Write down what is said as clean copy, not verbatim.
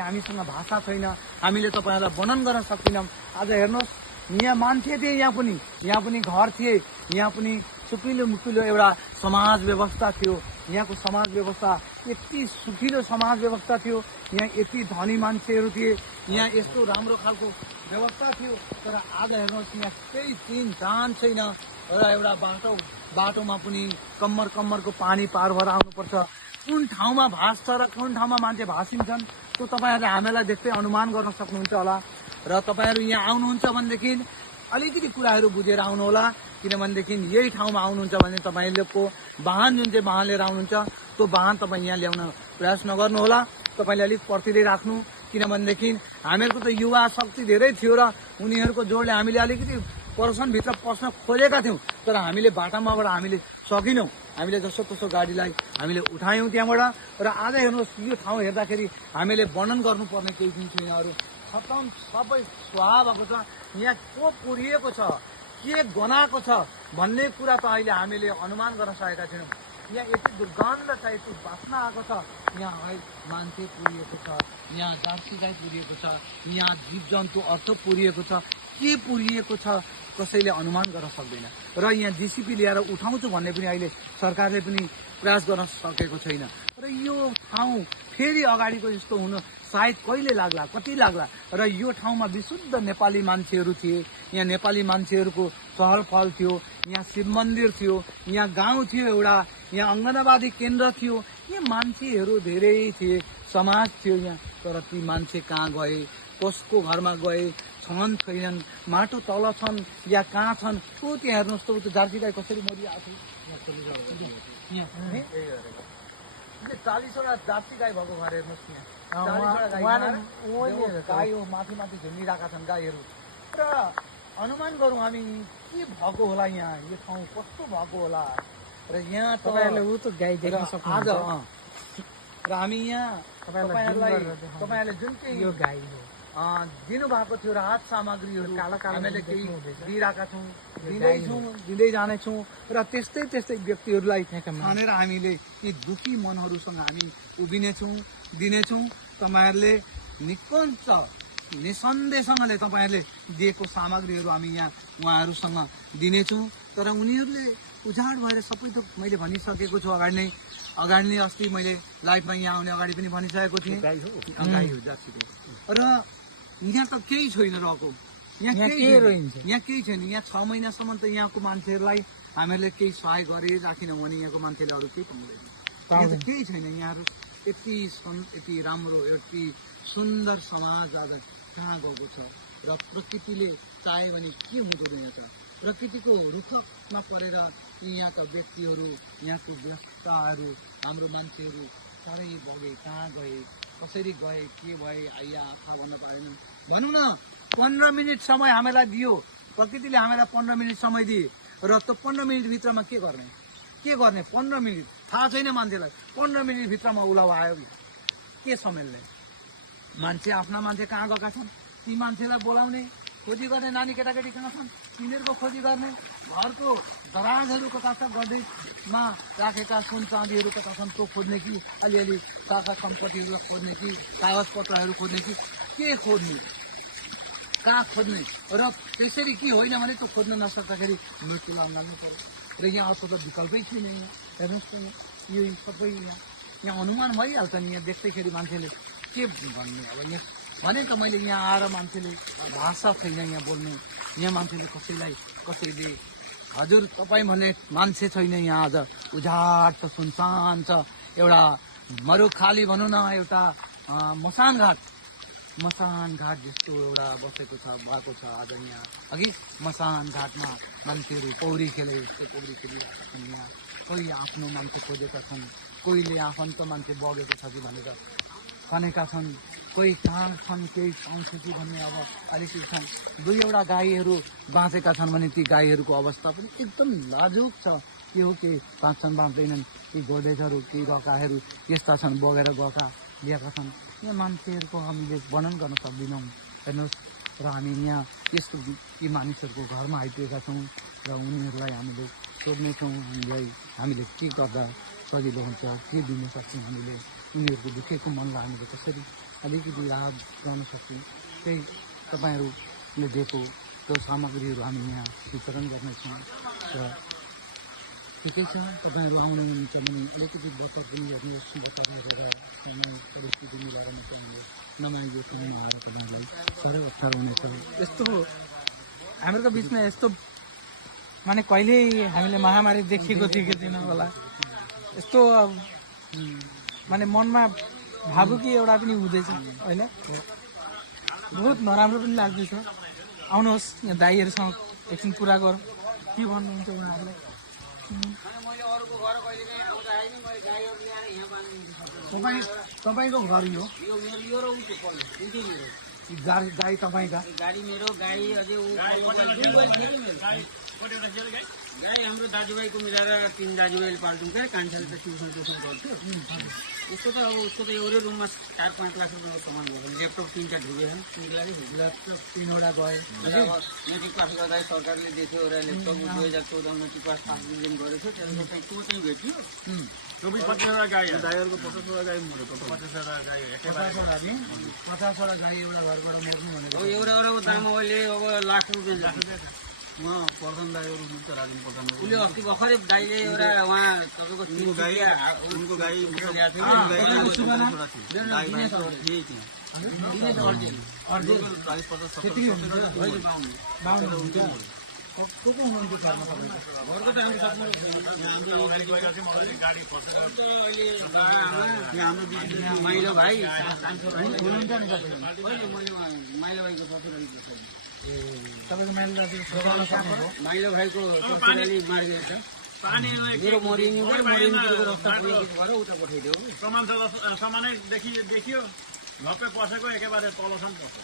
हामीसँग भाषा छैन, हामीले तपाईँहरूलाई वर्णन गर्न सक्दैनौँ। आज हेर्नुहोस्, यहाँ मान्छे थिए, यहाँ पनि घर थिए, यहाँ पनि सुकिलो मुकिलो एउटा समाज व्यवस्था थियो। यहाँको समाज व्यवस्था यति सुकिलो समाज व्यवस्था थियो, यहाँ यति धनी मान्छेहरू थिए, यहाँ यस्तो राम्रो खालको व्यवस्था थियो। तर आज हेर्नुहोस्, यहाँ केही चिन जान छैन र एउटा बाटोमा पनि कम्मरको पानी पार भएर आउनुपर्छ। कुन ठाउँमा भास्छ र कुन ठाउँमा मान्छे भासिन्छन् त्यो तपाईँहरूले हामीलाई देख्दै अनुमान गर्न सक्नुहुन्छ होला। र तपाईँहरू यहाँ आउनुहुन्छ भनेदेखि अलिकति कुराहरू बुझेर आउनुहोला, किनभनेदेखि यही ठाउँमा आउनुहुन्छ भने तपाईँको वाहन जुन चाहिँ वाहन लिएर आउनुहुन्छ त्यो वाहन तपाईँ यहाँ ल्याउन प्रयास नगर्नुहोला। तपाईँले अलिक पर्खिँदै राख्नु, किनभनेदेखि हामीहरूको त युवा शक्ति धेरै थियो र उनीहरूको जोडले हामीले अलिकति पर्सनभित्र पस्न खोजेका थियौँ, तर हामीले बाटामाबाट हामीले सकिनौँ। हामीले जसोतसो गाडीलाई हामीले उठायौँ त्यहाँबाट। र आज हेर्नुहोस्, यो ठाउँ हेर्दाखेरि हामीले वर्णन गर्नुपर्ने केही पनि छैन, अरू खतम सबै स्वाहा भएको छ। यहाँ को पुरिएको छ, के गनाएको छ भन्ने कुरा त अहिले हामीले अनुमान गर्न सकेका छैनौँ। यहाँ यति दुर्गन्ध छ, यति बास्ना आएको छ। यहाँ है मान्छे पुरिएको छ, यहाँ जार्सी गाई पुरिएको छ, यहाँ जीव जन्तु अर्थ पुरिएको छ, के पुरिएको छ कसैले अनुमान गर्न सक्दैन। र यहाँ जिसिपी ल्याएर उठाउँछु भन्ने पनि अहिले सरकारले पनि प्रयास गर्न सकेको छैन। र यो ठाउँ फेरि अगाडिको जस्तो हुन सायद कहिले लाग्ला, कति लाग्ला। र यो ठाउँमा विशुद्ध नेपाली मान्छेहरू थिए, यहाँ नेपाली मान्छेहरूको चहल पहल थियो, यहाँ शिव मन्दिर थियो, यहाँ गाउँ थियो एउटा, यहाँ अङ्गनवाडी केन्द्र थियो, यहाँ मान्छेहरू धेरै थिए, समाज थियो यहाँ। तर ती मान्छे कहाँ गए, कसको घरमा गए, छन् छैनन्, माटो तल छन् या कहाँ छन् त्यो त्यहाँ हेर्नुहोस् त। त्यो जार्सी गाई कसरी मरिआएको थियो, 40वटा जार्सी गाई भएको घर हेर्नुहोस् यहाँ, गाई हो माथि झुन्डिरहेका छन् गाईहरू। र अनुमान गरौँ हामी के भएको होला, यहाँ यो ठाउँ कस्तो भएको होला। र यहाँ आज र हामी यहाँ तपाईँहरूले जुन चाहिँ यो गाई दिनुभएको थियो राहत सामग्रीहरू हामीले केही दिइरहेका छौँ, दिँदै जानेछौँ। र त्यस्तै व्यक्तिहरूलाई खानेर हामीले यी दुखी मनहरूसँग हामी दिनेछौँ। तपाईँहरूले निसन्देहसँगले तपाईँहरूले दिएको सामग्रीहरू हामी यहाँ उहाँहरूसँग दिनेछौँ। तर उनीहरूले उजाड भएर सबै त मैले भनिसकेको छु अगाडि नै अस्ति मैले लाइभमा यहाँ आउने अगाडि पनि भनिसकेको थिएँ। गाई हो जाति। र यहाँ त केही छैन रहेको, यहाँ केही छैन। यहाँ 6 महिनासम्म त यहाँको मान्छेहरूलाई हामीहरूले केही सहाय गरिराखेनौँ भने यहाँको मान्छेले अरू केही पाउँदैन। केही छैन। यहाँहरू यति राम्रो, यति सुन्दर समाज आज कहाँ गएको छ। र प्रकृतिले चाह्यो भने के हुँदो रहेछ। प्रकृतिको रुखमा परेर यहाँका व्यक्तिहरू, यहाँको व्यवस्थाहरू, हाम्रो मान्छेहरू साह्रै बगे, कहाँ गए, कसरी गए, के भए, आइया आँखा भन्न पाएन। भनौँ न 15 मिनट समय हामीलाई दियो प्रकृतिले, हामीलाई 15 मिनट समय दिए। र त्यो 15 मिनटभित्रमा के गर्ने 15 मिनट थाहा छैन मान्छेलाई। 15 मिनटभित्रमा उलाउ आयो के समेल्ने। मान्छे आफ्ना मान्छे कहाँ गएका छन्, ती मान्छेलाई बोलाउने, खोजी गर्ने। नानी केटाकेटी कहाँ छन् तिनीहरूको खोजी गर्ने। घरको दराजहरू कता छ, गड्डेजमा राखेका सुन चाँदीहरू कता छन् त्यो खोज्ने कि अलिअलि साखा सम्पत्तिहरू खोज्ने कि कागज पत्रहरू खोज्ने कि के खोज्ने, कहाँ खोज्ने। र त्यसरी के होइन भने त्यो खोज्न नसक्दाखेरि मृत्युलाई मान्नु पर्यो। र यहाँ अर्को त विकल्पै छैन। यहाँ हेर्नुहोस् त, यो सबै यहाँ अनुमान भइहाल्छ नि। यहाँ देख्दैखेरि मान्छेले के भन्ने। अब यहाँ भने त मैले यहाँ आएर मान्छेले भाषा छैन यहाँ बोल्नु। यहाँ मान्छेले कसैले हजुर तपाईँ भन्ने मान्छे छैन यहाँ। आज उजाड छ, सुनसान छ, एउटा मरुखाली भनौँ न, एउटा मसान घाट जस्तो एउटा भएको छ आज यहाँ। अघि मसान घाटमा मान्छेहरू पौडी खेलिरहेका छन्। यहाँ कोही आफ्नो मान्छे खोजेका छन्, कोहीले आफन्त मान्छे बगेको छ कि भनेर खनेका छन्, कोही कहाँ छन् केही पाउँछ कि भन्ने अब अलिकति छन्। 2वटा गाईहरू बाँचेका छन् भने ती गाईहरूको अवस्था पनि एकदम नाजुक छ। के हो के बाँच्छन् बाँच्दैनन्, ती गोडेजहरू ती रकाहरू यस्ता छन्, बगेर लिएका छन्। यहाँ मान्छेहरूको हामीले वर्णन गर्न सक्दैनौँ। हेर्नुहोस्, र हामी यहाँ यस्तो ती मानिसहरूको घरमा आइपुगेका छौँ र उनीहरूलाई हामीले सोध्नेछौँ हामीले के गर्दा सजिलो हुन्छ, के दिन सक्छौँ, हामीले उनीहरूको दुखेको मनलाई हामीले कसरी अलिकति राहत गर्न सक्छौँ। त्यही तपाईँहरूले दिएको त्यो सामग्रीहरू हामी यहाँ वितरण गर्नेछौँ र ठिकै छ। तपाईँहरू आउनुहुन्छ भने अलिकति बोतल पनि हेर्नुहोस्, बोतल हेरेर समय परिस्थिति मिलाएर तपाईँले नमागे भने तपाईँलाई साह्रै अप्ठ्यारो हुनेछ। यस्तो हाम्रो बिचमा यस्तो माने कहिल्यै हामीले महामारी देखेको थिएन होला। यस्तो माने मनमा भावुकी एउटा पनि हुँदैछ होइन, बहुत नराम्रो पनि लाग्दैछ। आउनुहोस् यहाँ दाइहरूसँग एकछिन कुरा गरौँ, के भन्नुहुन्छ उहाँहरूलाई। तपाईँको घर यो गाई तपाईँका? गाडी मेरो, गाई अझै गाई हाम्रो दाजुभाइको मिलाएर 3 दाजुभाइले पाल्छौँ क्या। कान्छाले त ट्युसन गर्छु। उसको त अब उसको त एउटै रुममा 4-5 लाख रुपियाँको सामान भयो। ल्यापटप 3-4 ढुकेछ, ल्यापटप 3वटा गए। मेट्रिक पास गर्दा सरकारले दिएको एउटा ल्यापटप 2014 मेट्रिक पास 5 दिन गरेको थियो। त्यसको त्यो चाहिँ भेट्यो। 24-25वटा गाई, दाइहरूको 50वटा गाई मरेको, 50वटा गाई 50वटा नि 50वटा गाई एउटा घरबाट मर्नु भनेको। अब एउटाको दाम अहिले अब लाख रुपियाँ उहाँ प्रधान दाइहरू हुनुहुन्छ, राजेन प्रधान। उसले अस्ति भर्खरै दाइले एउटा उहाँ तपाईँको उनको गाई ल्याएको को हुनुहुन्छ घरमा तपाईँको? घरको त हाम्रो सबमा माइलो भाइ हुनुहुन्छ नि तपाईँ? माइलो भाइको ससुराली तपाईँको माइलो दाजु छोराउन सक्नुभयो? माइलो भाइको ससुराली मार्गेको छ। मेरो मरिनीको रस्ता भएर उता पठाइदियो। सामानै देखियो, 90 पर्सेको एकेबारे तलसम्म पर्छ।